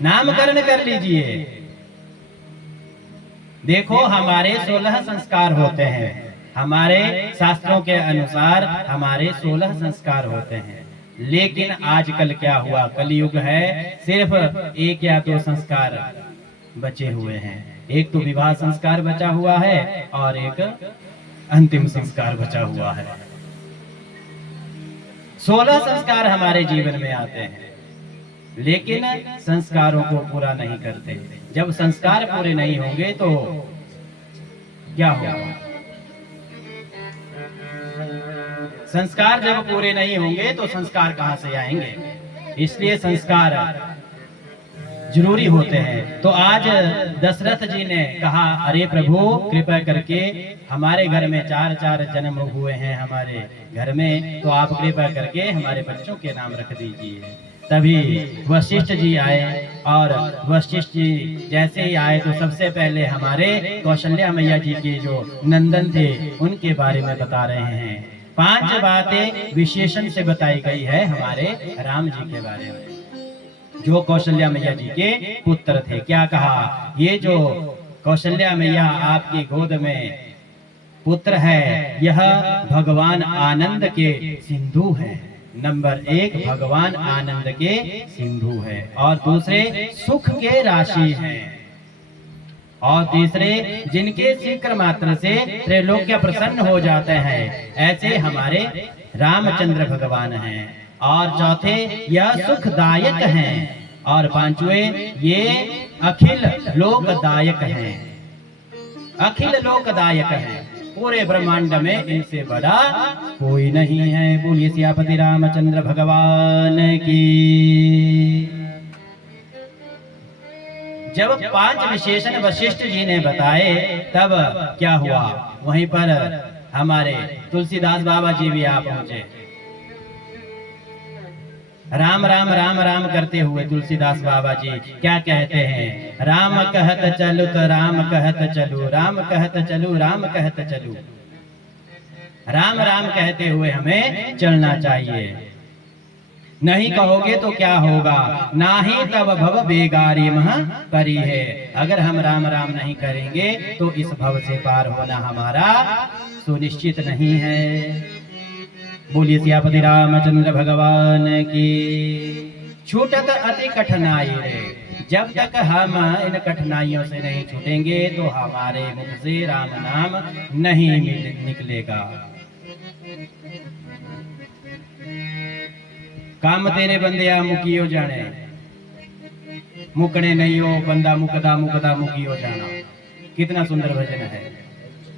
नामकरण कर लीजिए। देखो हमारे 16 संस्कार होते हैं, हमारे शास्त्रों के अनुसार हमारे 16 संस्कार होते हैं। लेकिन आजकल क्या हुआ, कलयुग है, सिर्फ 1 या 2 संस्कार बचे हुए हैं। एक तो विवाह संस्कार बचा हुआ है और एक अंतिम संस्कार बचा हुआ है। 16 संस्कार हमारे जीवन में आते हैं, लेकिन संस्कारों को पूरा नहीं करते। जब संस्कार पूरे नहीं होंगे तो क्या होगा? संस्कार जब पूरे नहीं होंगे तो संस्कार कहां से आएंगे? इसलिए संस्कार जरूरी होते हैं। तो आज दशरथ जी ने कहा, अरे प्रभु कृपा करके हमारे घर में 4 जन्म हुए हैं हमारे घर में, तो आप कृपा करके हमारे बच्चों के नाम रख दीजिए। तभी वशिष्ठ जी आए, और वशिष्ठ जी जैसे ही आए तो सबसे पहले हमारे कौशल्या मैया जी के जो नंदन थे उनके बारे में बता रहे हैं। 5 बातें विशेषण से बताई गई है हमारे राम जी के बारे में, जो कौशल्या मैया जी के पुत्र थे। क्या कहा, ये जो कौशल्या मैया आपकी गोद में पुत्र है, यह भगवान आनंद के सिंधु है। नंबर 1 भगवान आनंद के सिंधु है, और दूसरे सुख के राशि हैं, और तीसरे जिनके शीघ्र मात्र से त्रैलोक्य प्रसन्न हो जाते हैं, ऐसे हमारे रामचंद्र भगवान हैं। और चौथे यह सुखदायक हैं, और 5वें ये अखिल लोकदायक हैं। अखिल लोकदायक हैं, पूरे ब्रह्मांड में इनसे बड़ा कोई नहीं है। बोलिए सियापति रामचंद्र भगवान की। जब 5 विशेषण वशिष्ठ जी ने बताए तब क्या हुआ, वहीं पर हमारे तुलसीदास बाबा जी भी आ पहुंचे। राम राम राम राम करते हुए तुलसीदास बाबा जी क्या कहते हैं, राम कहत चलु तो राम कहत चलू, राम कहत चलू, राम कहत चलू। राम राम कहते हुए हमें चलना चाहिए। नहीं कहोगे तो क्या होगा, नाही तब भव बेगारी मह परी है। अगर हम राम राम नहीं करेंगे तो इस भव से पार होना हमारा सुनिश्चित नहीं है। बोलिए सियापति रामचंद्र भगवान की। छूटत अति कठिनाई रे, जब तक हम इन कठिनाइयों से नहीं छूटेंगे तो हमारे मुख से राम नाम नहीं निकलेगा। काम तेरे बंदे मुकियो जाने, मुकने नहीं हो बंदा मुकदा मुकदा मुकियो जाना। कितना सुंदर भजन है।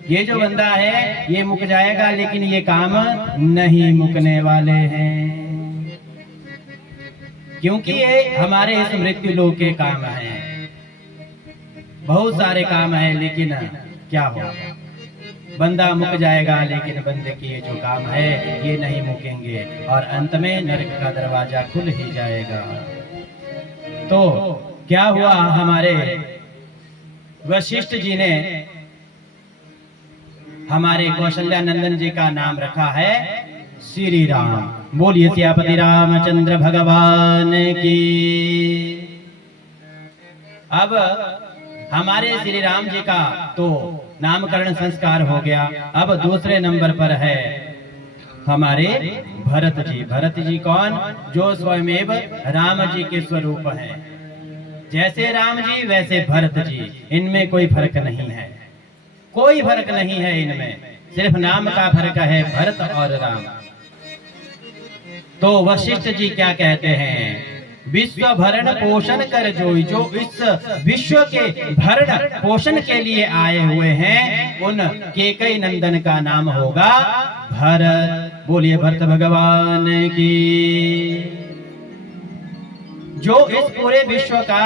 ये जो बंदा है ये मुक जाएगा, लेकिन ये काम नहीं मुकने वाले हैं, क्योंकि ये हमारे इस मृत्यु लोक के काम हैं। बहुत सारे काम हैं, लेकिन क्या होगा, बंदा मुक जाएगा, लेकिन बंदे के ये जो काम है ये नहीं मुकेंगे, और अंत में नरक का दरवाजा खुल ही जाएगा। तो क्या हुआ, हमारे वशिष्ठ जी ने हमारे कौशल्या नंदन जी का नाम रखा है श्री राम। बोलिए सियापति रामचंद्र भगवान की। अब हमारे श्री राम जी का तो नामकरण संस्कार हो गया। अब दूसरे नंबर पर है हमारे भरत जी। भरत जी कौन, जो स्वयमेव राम जी के स्वरूप हैं। जैसे राम जी वैसे भरत जी, इनमें कोई फर्क नहीं है, कोई फर्क नहीं है इनमें, सिर्फ नाम का फर्क है, भरत और राम। तो वशिष्ठ जी क्या कहते हैं, विश्व भरण पोषण कर जोई, जो इस विश्व के भरण पोषण के लिए आए हुए हैं, उन केकई नंदन का नाम होगा भरत। बोलिए भरत भगवान की। जो इस पूरे विश्व का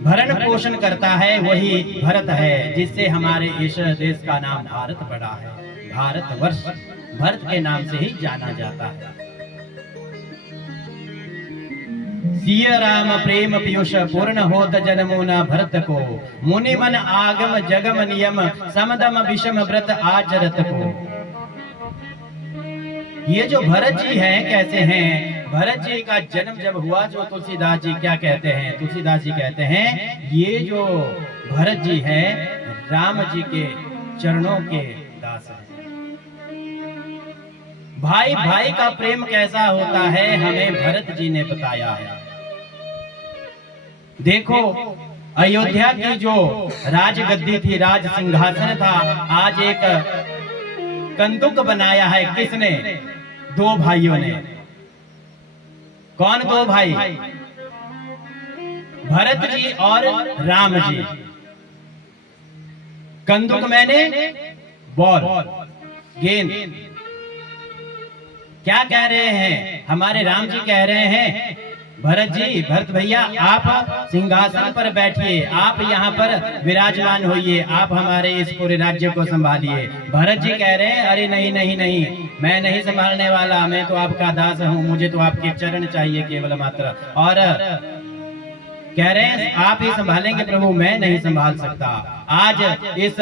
भरण पोषण करता है वही भरत है, जिससे हमारे इस देश का नाम भारत पड़ा है। भारतवर्ष भरत के नाम से ही जाना जाता है। सिय राम प्रेम पीयूष पूर्ण होत जन्मो न भरत को, मुनि मन आगम जगम नियम समदम विषम व्रत आचरत को। ये जो भरत जी हैं कैसे हैं, भरत जी का जन्म जब हुआ, जो तुलसीदास जी क्या कहते हैं, तुलसीदास जी कहते हैं ये जो भरत जी है राम जी के चरणों के दास हैं। भाई भाई का प्रेम कैसा होता है हमें भरत जी ने बताया है। देखो अयोध्या की जो राजगद्दी थी, राज सिंहासन था, आज एक कंदुक बनाया है किसने? दो भाइयों ने। कौन दो भाई? भरत जी और राम जी। कंदुक मैंने बॉल, गेंद। क्या कह रहे हैं हमारे राम जी? कह रहे हैं भरत जी, भरत भैया आप सिंहासन पर बैठिए, आप यहाँ पर विराजमान होइए, आप हमारे इस पूरे राज्य को संभालिए। भरत जी कह रहे हैं अरे नहीं नहीं नहीं, मैं नहीं संभालने वाला, मैं तो आपका दास हूँ, मुझे तो आपके चरण चाहिए केवल मात्र। और कह रहे हैं आप ही संभालेंगे प्रभु, मैं नहीं संभाल सकता। आज इस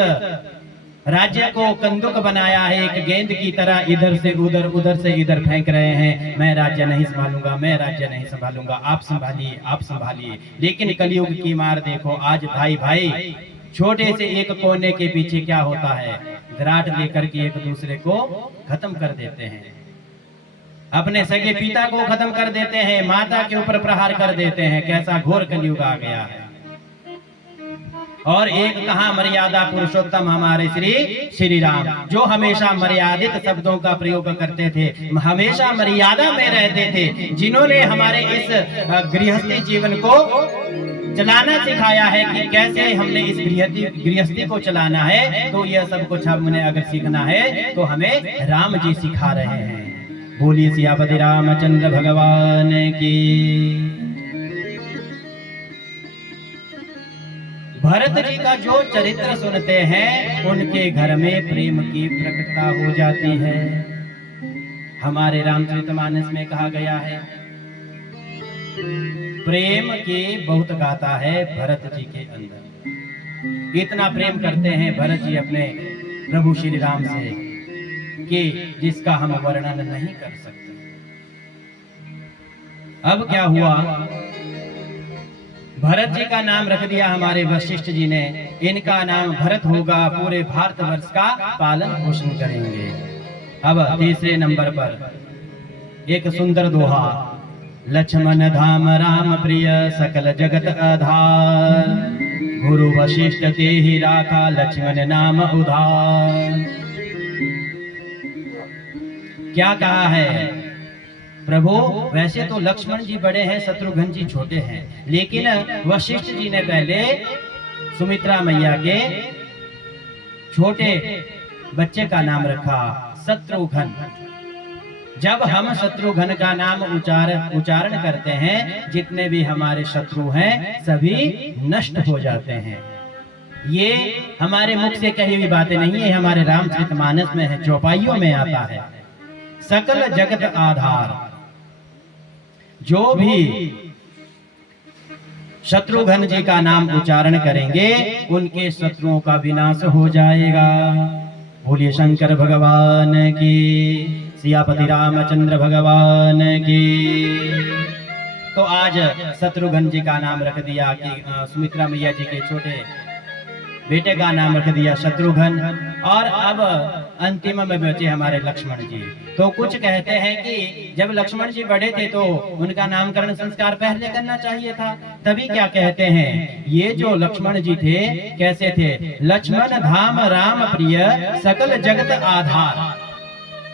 राज्य को कंदुक बनाया है, एक गेंद की तरह इधर से उधर, उधर से इधर फेंक रहे हैं। मैं राज्य नहीं संभालूंगा, मैं राज्य नहीं संभालूंगा, आप संभालिए, आप संभालिए। लेकिन कलयुग की मार देखो, आज भाई भाई छोटे से एक कोने के पीछे क्या होता है, विराट लेकर के एक दूसरे को खत्म कर देते हैं। अपने सगे पिता को खत्म कर देते हैं, माता के ऊपर प्रहार कर देते हैं। कैसा घोर कलयुग आ गया है। और एक कहा मर्यादा पुरुषोत्तम हमारे श्री राम, जो हमेशा मर्यादित शब्दों का प्रयोग करते थे, हमेशा मर्यादा में रहते थे, जिन्होंने हमारे इस गृहस्थी जीवन को चलाना सिखाया है कि कैसे हमने इस गृहस्थी को चलाना है। तो यह सब कुछ हमने अगर सीखना है तो हमें राम जी सिखा रहे हैं। बोलिए सियापति रामचंद्र भगवान की। भरत जी का जो चरित्र सुनते हैं उनके घर में प्रेम की प्रकटता हो जाती है। हमारे रामचरितमानस में कहा गया है प्रेम की बहुत गाथा है भरत जी के अंदर। इतना प्रेम करते हैं भरत जी अपने प्रभु श्री राम से कि जिसका हम वर्णन नहीं कर सकते। अब क्या हुआ, भरत जी का नाम रख दिया हमारे वशिष्ठ जी ने, इनका नाम भरत होगा, पूरे भारतवर्ष का पालन पोषण करेंगे। अब तीसरे नंबर पर एक सुंदर दोहा, लक्ष्मण धाम राम प्रिय सकल जगत आधार, गुरु वशिष्ठ ते ही राखा लक्ष्मण नाम उधार। क्या कहा है प्रभु? वैसे तो लक्ष्मण जी बड़े हैं, शत्रुघ्न जी छोटे हैं, लेकिन वशिष्ठ जी ने पहले सुमित्रा मैया के छोटे बच्चे का नाम रखा शत्रुघ्न। जब हम शत्रुघ्न का नाम उच्चारण करते हैं, जितने भी हमारे शत्रु हैं सभी नष्ट हो जाते हैं। ये हमारे मुख से कही हुई बातें नहीं है, हमारे रामचरितमानस में है, चौपाइयों में आता है। सकल जगत आधार, जो भी शत्रुघ्न जी का नाम उच्चारण करेंगे उनके शत्रुओं का विनाश हो जाएगा। बोलिए शंकर भगवान की, सियापति रामचंद्र भगवान की। तो आज शत्रुघ्न जी का नाम रख दिया कि सुमित्रा मैया जी के छोटे बेटे का नाम रख दिया शत्रुघ्न। और अब अंतिम में बचे हमारे लक्ष्मण जी। तो कुछ कहते हैं कि जब लक्ष्मण जी बड़े थे तो उनका नामकरण संस्कार पहले करना चाहिए था। तभी क्या कहते हैं, ये जो लक्ष्मण जी थे कैसे थे, लक्ष्मण धाम राम प्रिय सकल जगत आधार।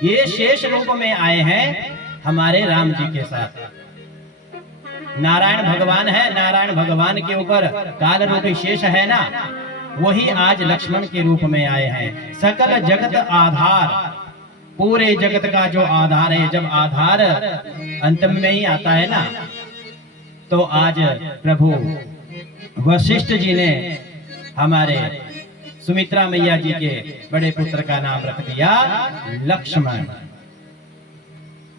ये शेष रूप में आए हैं हमारे राम जी के साथ। नारायण भगवान है, नारायण भगवान के ऊपर काल रूपी शेष है ना, वही आज लक्ष्मण के रूप में आए हैं। सकल जगत आधार, पूरे जगत का जो आधार है, जब आधार अंत में ही आता है ना, तो आज प्रभु वशिष्ठ जी ने हमारे सुमित्रा मैया जी के बड़े पुत्र का नाम रख दिया लक्ष्मण।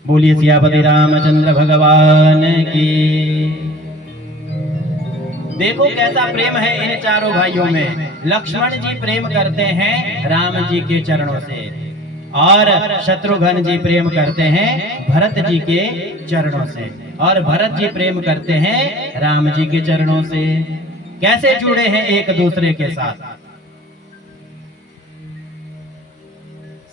बोलिए सियापति रामचंद्र भगवान की। देखो कैसा प्रेम है इन चारों भाइयों में। लक्ष्मण जी प्रेम करते हैं राम जी के चरणों से, और शत्रुघ्न जी प्रेम करते हैं भरत जी के चरणों से, और भरत जी प्रेम करते हैं राम जी के चरणों से। कैसे जुड़े हैं एक दूसरे के साथ?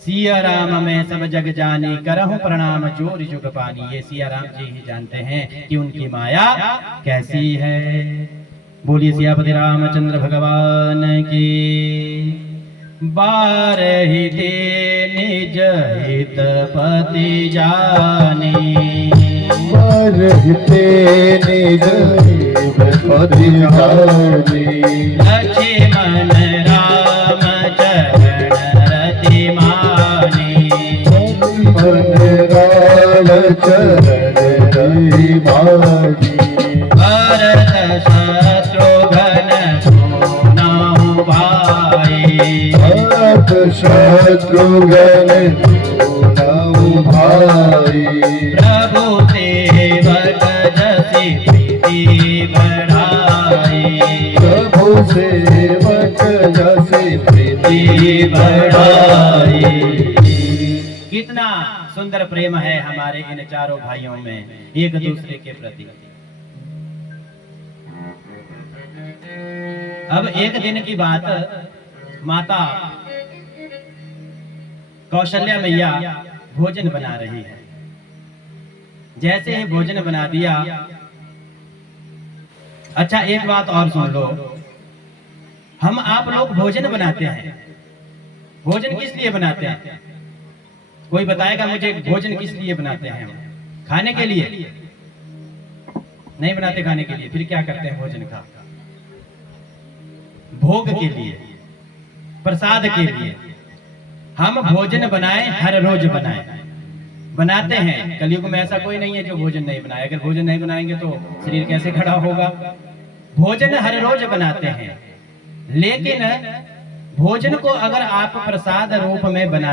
सिया राम में सब जग जानी, करहूं प्रणाम जोर जुग पानी। ये सिया राम जी ही जानते हैं कि उनकी माया कैसी है। बोलिए सियापति रामचंद्र भगवान की। बारहि ते निज हित पति जानी, बारहि ते निज हित पति जानी। लक्ष्मण राम चरण रति मानी, राम चरण रति मानी। भरत शत्रुघ्न सोनाहु भाई, भरत शत्रुघ्न सोनाहु भाई। प्रभु सेवक जसि प्रीति बढ़ाई, प्रभु सेवक जसि प्रीति बढ़ाई। कितना सुंदर प्रेम है हमारे इन चारों भाइयों में एक दूसरे के प्रति। अब एक दिन की बात, माता कौशल्या मैया भोजन बना रही है। जैसे ही भोजन बना दिया, अच्छा एक बात और सुन लो, हम आप लोग भोजन बनाते हैं, भोजन किस लिए बनाते हैं? कोई बताएगा मुझे भोजन किस लिए बनाते हैं? हम खाने के लिए नहीं बनाते, खाने के लिए। फिर क्या करते हैं भोजन का? भोग के लिए, प्रसाद के लिए। हम भोजन बनाएं, हर रोज बनाएं, बनाते हैं। कलयुग में ऐसा कोई नहीं है जो भोजन नहीं बनाए। अगर भोजन नहीं बनाएंगे तो शरीर कैसे खड़ा होगा? भोजन हर रोज बनाते हैं, लेकिन भोजन को अगर आप प्रसाद रूप में बना